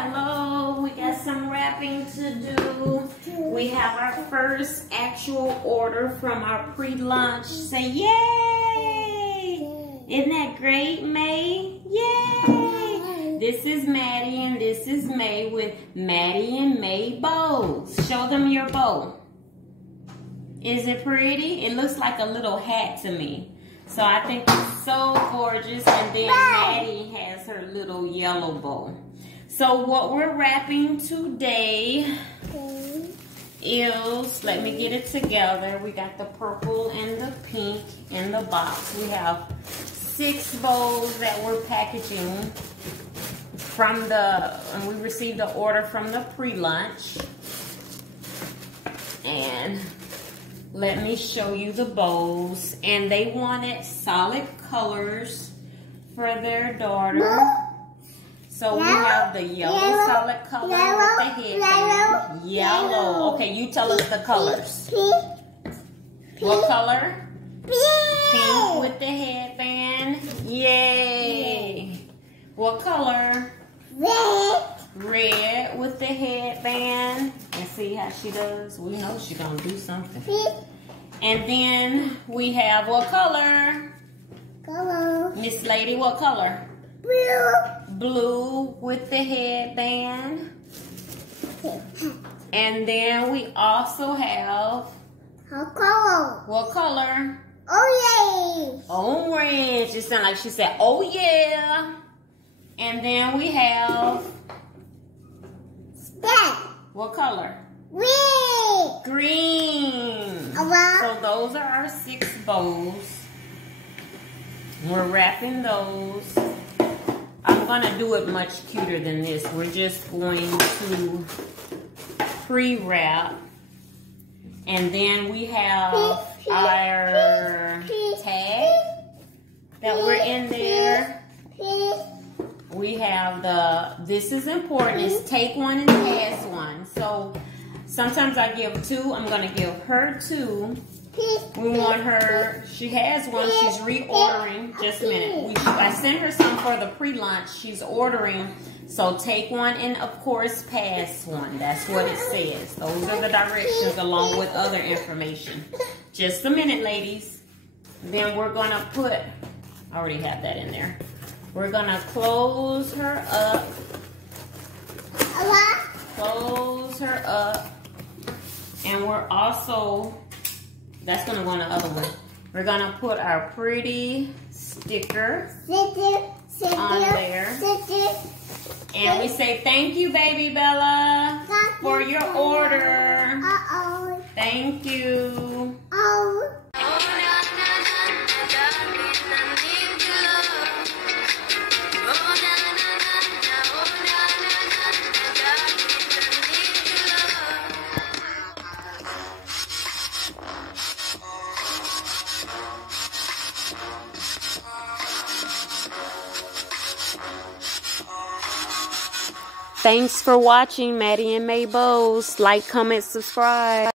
hello. We got some wrapping to do. We have our first actual order from our pre-lunch. Say yay! Isn't that great, May? Yay! This is Mattie and this is May with Mattie and Maebows. Show them your bow. Is it pretty? It looks like a little hat to me. So I think it's so gorgeous. And then Mattie has her little yellow bow. So what we're wrapping today is, let me get it together. We got the purple and the pink in the box. We have 6 bows that we're packaging from and we received the order from the pre-lunch. And let me show you the bows. And they wanted solid colors for their daughter. So we have the yellow solid color with the headband. Yellow. Okay, you tell us the colors. What color? Pink with the headband. Yay. What color? Red with the headband. And see how she does. We know she's gonna do something. And then we have what color? Miss Lady, what color? Blue with the headband. And then we also have what color? Orange. It sounded like she said, oh yeah. And then we have what color? Green. So those are our 6 bows. We're wrapping those. I'm gonna do it much cuter than this. We're just going to pre-wrap. And then we have our tag that we're in there. We have this is important, is take one and pass one. So sometimes I give 2. I'm gonna give her 2. We want her, she has one, she's reordering. Just a minute. I sent her some for the pre-lunch. She's ordering. So take one and of course pass one. That's what it says. Those are the directions along with other information. Just a minute, ladies. Then we're gonna put, I already have that in there. We're gonna close her up. Close her up. And we're also, that's gonna go in the other one. We're gonna put our pretty sticker on there. And we say thank you, baby Bella, for your order. Thank you. Thanks for watching Mattie and Maebows. Like, comment, subscribe.